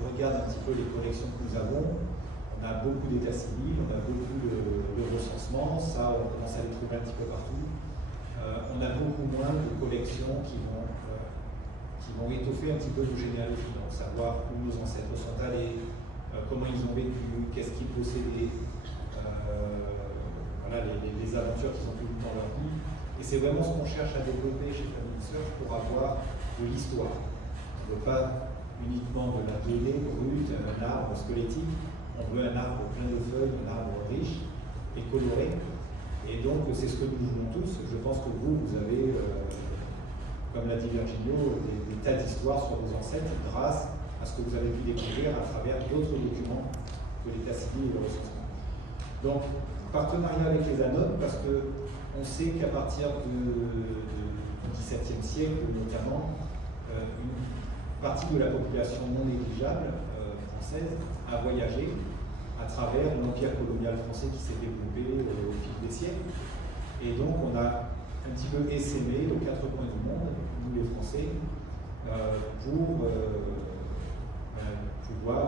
regarde un petit peu les collections que nous avons, on a beaucoup d'états civils, on a beaucoup de recensement, ça on commence à les trouver un petit peu partout. On a beaucoup moins de collections qui vont étoffer un petit peu nos généalogies, donc savoir où nos ancêtres sont allés, comment ils ont vécu, qu'est-ce qu'ils possédaient, voilà, les aventures qu'ils ont vécues dans leur vie. Et c'est vraiment ce qu'on cherche à développer chez Family Search pour avoir de l'histoire. On ne veut pas uniquement de la donnée brute, un arbre squelettique, on veut un arbre plein de feuilles, un arbre riche et coloré. Et donc c'est ce que nous voulons tous. Je pense que vous avez, comme l'a dit Virginio, des tas d'histoires sur vos ancêtres grâce à ce que vous avez pu découvrir à travers d'autres documents que l'état civil et le recensement. Donc, partenariat avec les anodes, parce qu'on sait qu'à partir du XVIIe siècle, notamment, une partie de la population non négligeable française a voyagé à travers l'empire colonial français qui s'est développé au fil des siècles. Et donc, on a un petit peu essaimé aux quatre coins du monde, nous les Français, pour pouvoir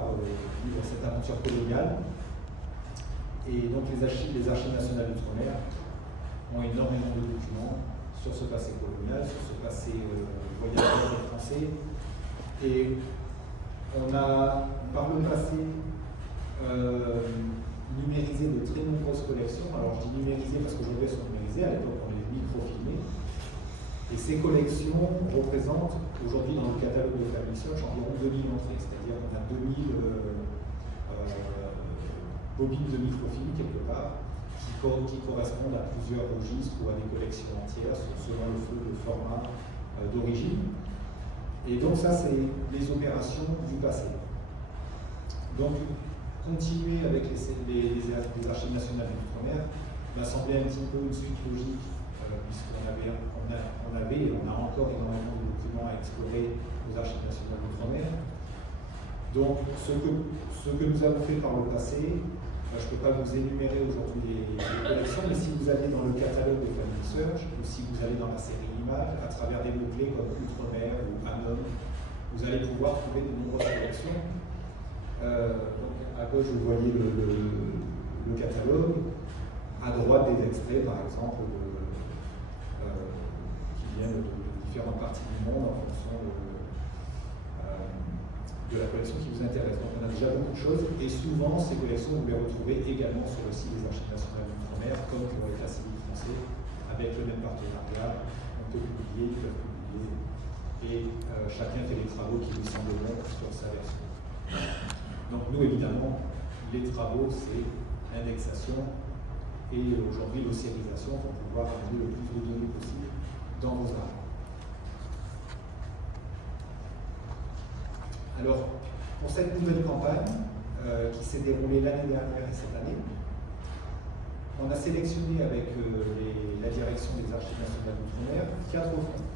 vivre cette aventure coloniale. Et donc les archives nationales d'outre-mer ont énormément de documents sur ce passé colonial, sur ce passé voyageur des Français. Et on a, par le passé, numérisé de très nombreuses collections. Alors je dis numérisé parce qu'aujourd'hui elles sont numérisées, à l'époque on les microfilmait. Et ces collections représentent aujourd'hui dans le catalogue de Family Search environ 2000 entrées, c'est-à-dire qu'on a 2000 bobines de microfilm quelque part qui correspondent à plusieurs registres ou à des collections entières selon le format d'origine. Et donc ça c'est les opérations du passé. Donc continuer avec les archives nationales d'outre-mer m'a semblé un petit peu une suite logique puisqu'on avait et on a encore énormément de documents à explorer aux archives nationales d'outre-mer. Donc, ce que nous avons fait par le passé, je ne peux pas vous énumérer aujourd'hui les collections, mais si vous allez dans le catalogue de Family Search, ou si vous allez dans la série images, à travers des mots-clés comme Outre-mer ou Anon, vous allez pouvoir trouver de nombreuses collections. Donc, à gauche, vous voyez le catalogue, à droite des extraits, par exemple, qui viennent de différentes parties du monde en fonction de la collection qui vous intéresse. Donc on a déjà beaucoup de choses, et souvent ces collections, vous les retrouvez également sur le site des archives nationales d'outre-mer, comme pour l'état civil français, avec le même partenariat. On peut publier, ils peuvent publier, et chacun fait les travaux qui lui semblent bons sur sa version. Donc nous, évidemment, les travaux, c'est l'indexation et aujourd'hui l'océanisation pour pouvoir amener le plus de données possible dans vos archives. Alors, pour cette nouvelle campagne qui s'est déroulée l'année dernière et cette année, on a sélectionné avec la direction des archives nationales d'outre-mer 4 fonds.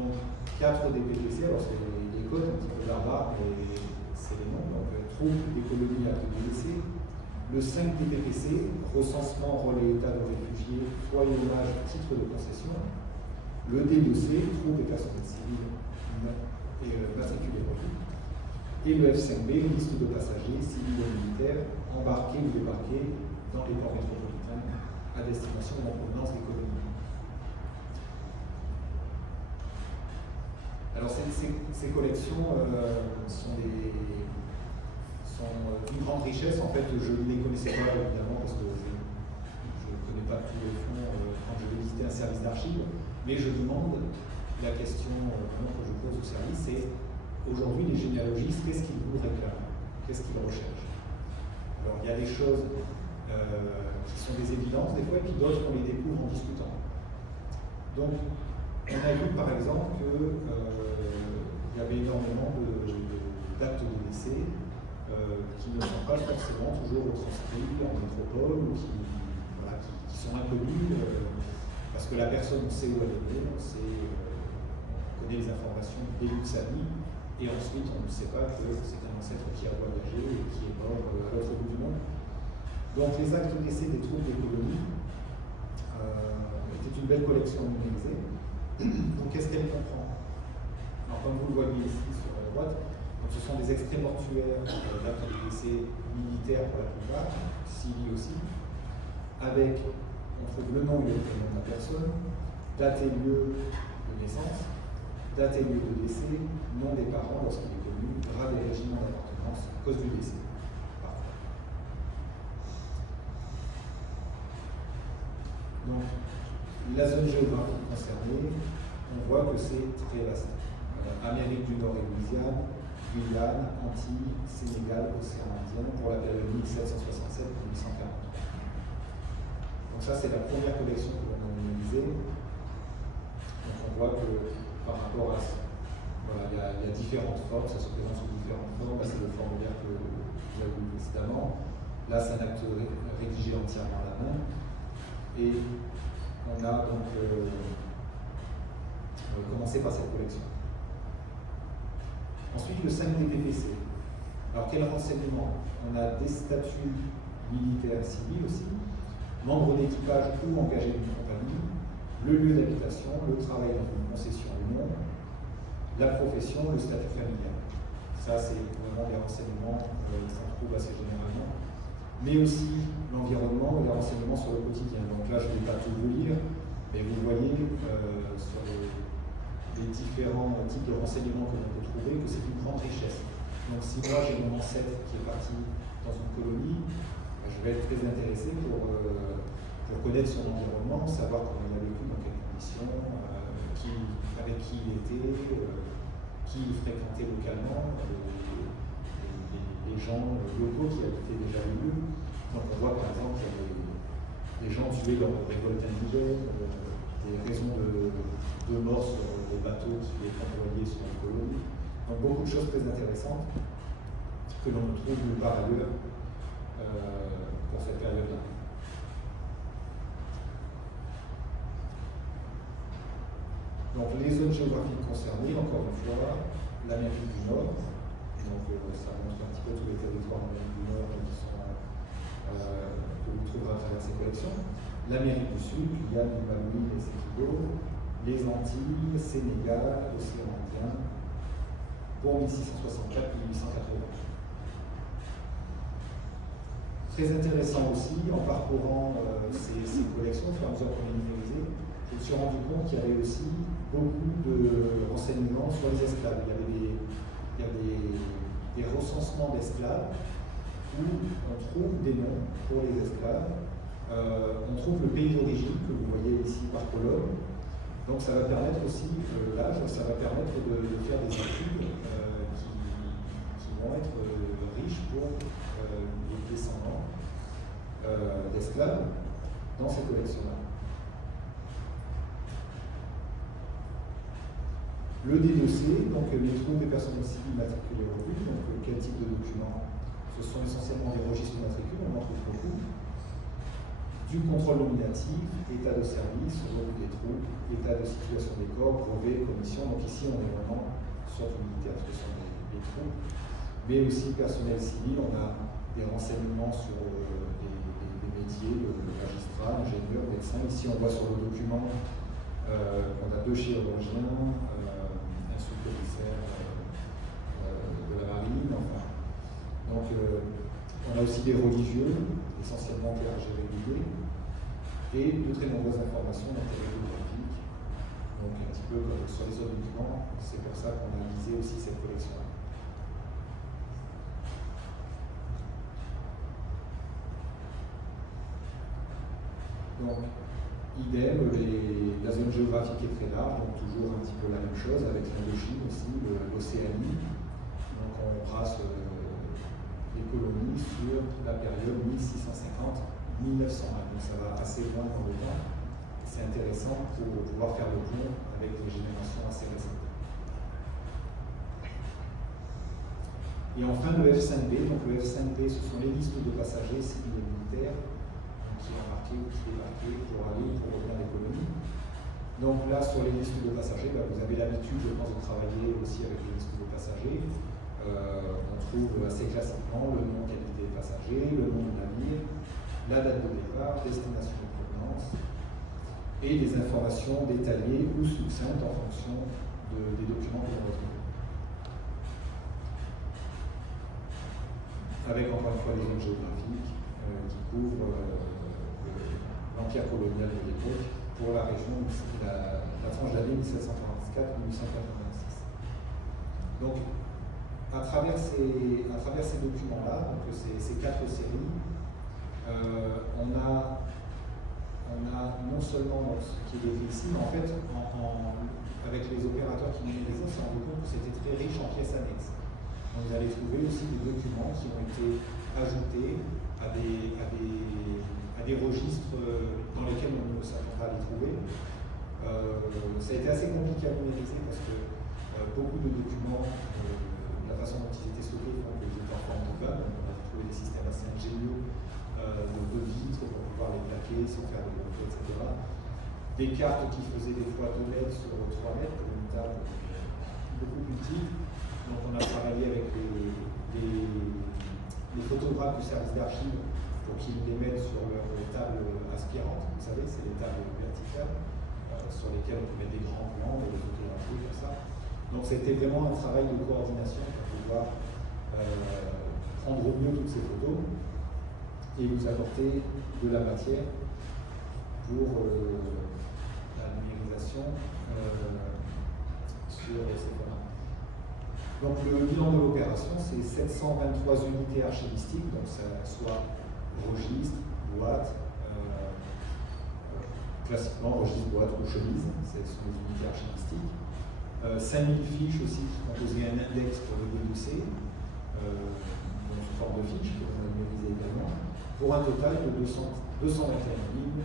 Donc 4 DPPC, alors c'est les codes un petit peu barbares, mais c'est les noms, donc troupe des colonies à DPPC. Le 5 DPPC, recensement, relais, état de réfugiés, foi et hommage, titre de concession. Le D2C, troupe et personnel civil et matricule et profit. Et le F5B, liste de passagers, civils et militaires, embarqués ou débarqués dans les ports métropolitains à destination ou en provenance des colonies. Alors ces collections sont d'une grande richesse. En fait, je ne les connaissais pas évidemment parce que je ne connais pas tous les fonds quand je vais visiter un service d'archives, mais je demande la question que je pose au service, c'est aujourd'hui les généalogistes, qu'est-ce qu'ils vous réclament? Qu'est-ce qu'ils recherchent? Alors il y a des choses qui sont des évidences des fois, et puis d'autres on les découvre en discutant. Donc on a vu par exemple qu'il y avait énormément d'actes de décès qui ne sont pas forcément toujours transcrits en métropole ou qui sont inconnus parce que la personne sait où elle est née, on connaît les informations du début de sa vie, et ensuite on ne sait pas que c'est un ancêtre qui a voyagé et qui est mort à l'autre bout du monde. Donc les actes d'essai des troupes des colonies étaient une belle collection numérisée. Donc qu'est-ce qu'elle comprend? Alors comme vous le voyez ici sur la droite, Donc ce sont des extraits mortuaires d'après des décès militaires pour la plupart, civils aussi, avec, on trouve le nom et le prénom de la personne, date et lieu de naissance, date et lieu de décès, nom des parents lorsqu'il est connu, grade et régiment d'appartenance, cause du décès. Parfait. Donc, la zone géographique concernée, on voit que c'est très vaste. Amérique du Nord et Louisiane, Guyane, Antilles, Sénégal, Océan Indien, pour la période 1767-1840. Donc ça, c'est la première collection que l'on a analysée. Donc on voit que par rapport à ça, voilà, il y a différentes formes, ça se présente sous différentes formes. Là, c'est le formulaire que vous avez vu précédemment. Là, c'est un acte rédigé entièrement à la main. Et on a donc commencé par cette collection. Ensuite, le 5D PPC. Alors, quel renseignement? On a des statuts militaires et civils aussi, membres d'équipage ou engagés d'une compagnie, le lieu d'habitation, le travail dans une concession ou non, la profession, le statut familial. Ça, c'est vraiment des renseignements qu'on trouve assez généralement. Mais aussi l'environnement et les renseignements sur le quotidien. Donc là, je ne vais pas tout vous lire, mais vous voyez sur les différents types de renseignements que l'on peut trouver que c'est une grande richesse. Donc si moi j'ai mon ancêtre qui est parti dans une colonie, je vais être très intéressé pour connaître son environnement, savoir comment il a vécu, dans quelles conditions, avec qui il était, qui il fréquentait localement, les gens locaux qui habitaient déjà le lieu. Donc on voit par exemple qu'il y a des gens tués lors de révoltes indigènes, des raisons de mort sur des bateaux qui étaient envoyés sur une colonie. Donc beaucoup de choses très intéressantes que l'on ne trouve nulle part ailleurs pour cette période-là. Donc les zones géographiques concernées, encore une fois, l'Amérique du Nord, donc ça montre un petit peu tous les territoires d'Amérique du Nord que vous trouverez à travers ces collections. L'Amérique du Sud, Guyane, Malawi, les Esquimaux, les Antilles, Sénégal, l'Océan Indien, pour 1664-1880. Très intéressant aussi, en parcourant ces collections, au fur et à mesure qu'on les numérisait, je me suis rendu compte qu'il y avait aussi beaucoup de renseignements sur les esclaves. Il y a des recensements d'esclaves où on trouve des noms pour les esclaves. On trouve le pays d'origine que vous voyez ici par colonne. Donc ça va permettre aussi, l'âge, ça va permettre de faire des études qui vont être riches pour les descendants d'esclaves dans ces collections-là. Le D2C, donc les troupes et personnels civils matriculés au revue, donc quel type de documents? Ce sont essentiellement des registres matricules, on en trouve beaucoup. Du contrôle nominatif, état de service, revue des troupes, état de situation des corps, brevets, commissions. Donc ici on est vraiment sur du militaire, ce sont les troupes, mais aussi personnel civil, on a des renseignements sur des métiers, le magistrat, ingénieur, médecin. Ici on voit sur le document qu'on a 2 chirurgiens, un sous-commissaire de la marine, enfin. Donc on a aussi des religieux, essentiellement clergés réguliers, et de très nombreuses informations d'intérêt géographique. Donc un petit peu comme sur les autres documents, c'est pour ça qu'on a lisé aussi cette collection-là. Donc, idem, la zone géographique est très large, donc toujours un petit peu la même chose avec l'Indochine aussi, l'Océanie. Donc on brasse les colonies sur la période 1650-1901. Donc ça va assez loin dans le temps. C'est intéressant pour pouvoir faire le pont avec des générations assez récentes. Et enfin le F5B. Donc le F5B, ce sont les listes de passagers civils et militaires qui embarquaient ou qui débarquaient pour aller ou pour revenir des colonies. Donc là, sur les listes de passagers, vous avez l'habitude, je pense, de travailler aussi avec les listes de passagers. On trouve assez classiquement le nom, qualité des passagers, le nom du navire, la date de départ, destination de provenance, et des informations détaillées ou succinctes en fonction des documents que l'on retrouve. avec encore une fois des zones géographiques qui couvrent l'empire colonial de l'époque pour la région, la tranche d'année 1744-1886. Donc, à travers ces documents-là, donc ces 4 séries, on a non seulement ce qui est décrit ici, mais en fait, avec les opérateurs qui numérisaient, on s'est rendu compte que c'était très riche en pièces annexes. Donc, vous allez trouver aussi des documents qui ont été ajoutés à des registres dans lesquels on ne s'attend pas à les trouver. Ça a été assez compliqué à numériser parce que beaucoup de documents, la façon dont ils étaient stockés, font qu'ils étaient en forme de code. On a trouvé des systèmes assez ingénieux de vitres pour pouvoir les plaquer sans faire de blocs, etc. Des cartes qui faisaient des fois 2 mètres sur 3 mètres, pour une table beaucoup plus petite. Donc on a travaillé avec les photographes du service d'archives pour qu'ils les mettent sur leur table aspirante. Vous savez, c'est les tables verticales sur lesquelles on peut mettre des grands plans, des photographies, comme ça. Donc c'était vraiment un travail de coordination pour pouvoir prendre au mieux toutes ces photos et vous apporter de la matière pour la numérisation sur ces formats. Donc le bilan de l'opération, c'est 723 unités archivistiques, donc ça soit registre, boîte, classiquement registre, boîte ou chemise, ce sont les unités archivistiques. 5000 fiches aussi qui composaient un index pour le BEC, sous forme de fiches que l'on a numérisé également, pour un total de 221 055 bulles.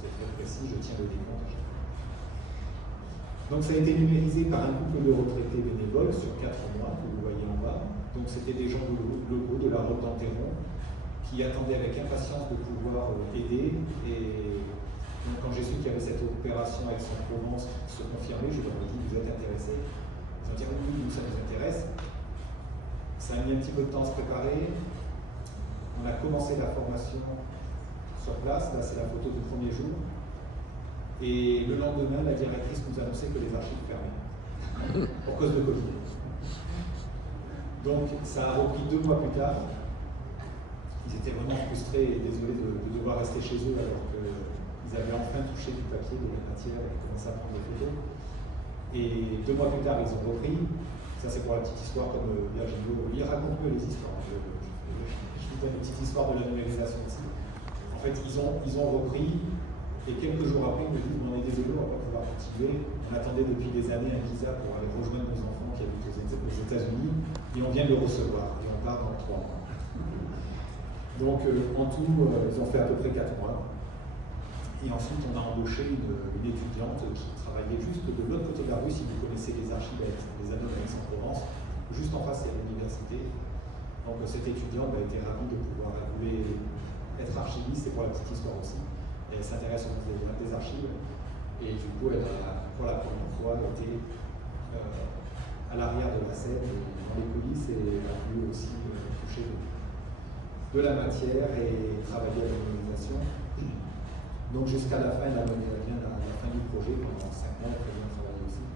C'est très précis, je tiens le décompte à chaque fois. Donc ça a été numérisé par un couple de retraités bénévoles sur 4 mois, que vous voyez en bas. Donc c'était des gens locaux de la Rote d'Enterron qui attendaient avec impatience de pouvoir aider. Et donc quand j'ai su qu'il y avait cette opération Aix-en-Provence qui se confirmait, je leur ai dit, vous êtes intéressés? Ils ont dit, oui, ça nous intéresse. Ça a mis un petit peu de temps à se préparer. On a commencé la formation sur place, là c'est la photo du premier jour. Et le lendemain, la directrice nous annonçait que les archives fermaient, pour cause de Covid. Donc ça a repris 2 mois plus tard. Ils étaient vraiment frustrés et désolés de devoir rester chez eux alors qu'ils avaient enfin touché du papier, de la matière et commencé à prendre des photos. Et 2 mois plus tard, ils ont repris. Ça c'est pour la petite histoire, comme Virgilio, il raconte peu les histoires. Je vous donne une petite histoire de la numérisation ici. En fait, ils ont repris. Et quelques jours après, ils me disent, on est désolé, on ne va pas pouvoir continuer. On attendait depuis des années un visa pour aller rejoindre nos enfants qui habitent aux États-Unis, et on vient de le recevoir, et on part dans 3 mois. Donc, en tout, ils ont fait à peu près 4 mois. Et ensuite, on a embauché une étudiante qui travaillait juste de l'autre côté de la rue, si vous connaissez les archives des anneaux d'Aix-en-Provence, juste en face, il y a l'université. Donc, cette étudiante a été ravie de pouvoir être archiviste, et pour la petite histoire aussi. Et elle s'intéresse au musée des archives. Et du coup, elle a, pour la première fois, été à l'arrière de la scène, dans les coulisses, et a pu aussi toucher de la matière et travailler à la numérisation. Donc jusqu'à la fin, elle a mené bien à la fin du projet, pendant 5 mois, elle a bien travaillé aussi.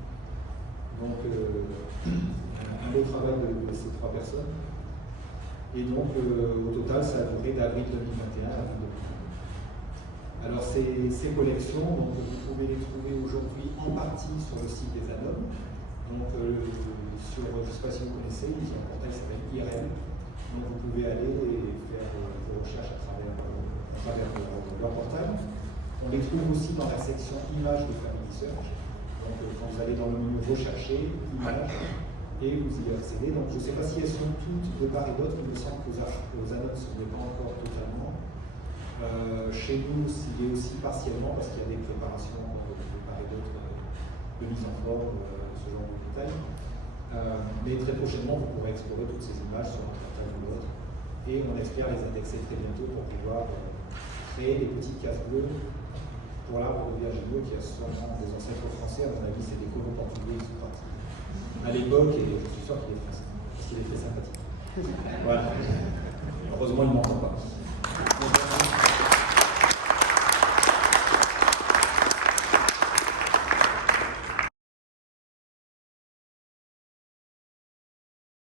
Donc un beau travail de ces 3 personnes. Et donc au total, ça a duré d'avril 2021 à avril 2022. Alors ces collections, donc, vous pouvez les trouver aujourd'hui en partie sur le site des Annales. Donc je ne sais pas si vous connaissez, ils ont un portail qui s'appelle IRM. Donc vous pouvez aller et faire vos recherches à travers leur portail. On les trouve aussi dans la section images de Family Search. Donc quand vous allez dans le menu rechercher, images, et vous y accédez. Donc je ne sais pas si elles sont toutes de part et d'autre, il me semble qu'aux Annales ce n'est pas encore totalement. Chez nous, il est aussi partiellement parce qu'il y a des préparations de part et d'autre de mise en forme, ce genre de détails. Mais très prochainement, vous pourrez explorer toutes ces images sur un portail ou l'autre. Et on espère les indexer très bientôt pour pouvoir créer des petites cases bleues pour l'arbre de Virgilio qui a sûrement des ancêtres français. À mon avis, c'est des colons portugais qui sont partis à l'époque, et je suis sûr qu'il est français, parce qu'il est très sympathique. Voilà. Heureusement, il ne m'entend pas.